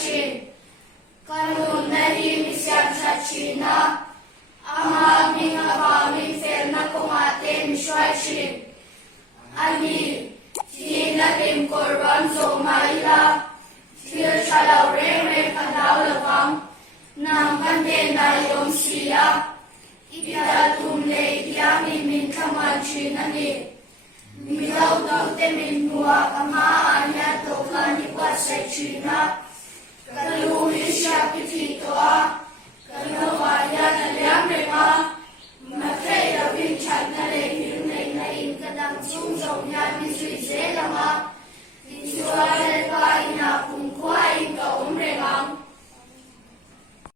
chin kanun na hi misyam sa china amaming amaming fel na kumatin shwai chin ani tina lim korban zo maila fil chalaw re kadaw lawang nang kande na yom siya ipidaltum le yami min kaman chin ani milaw daw te min nuwa kama anya to kani kwa sa china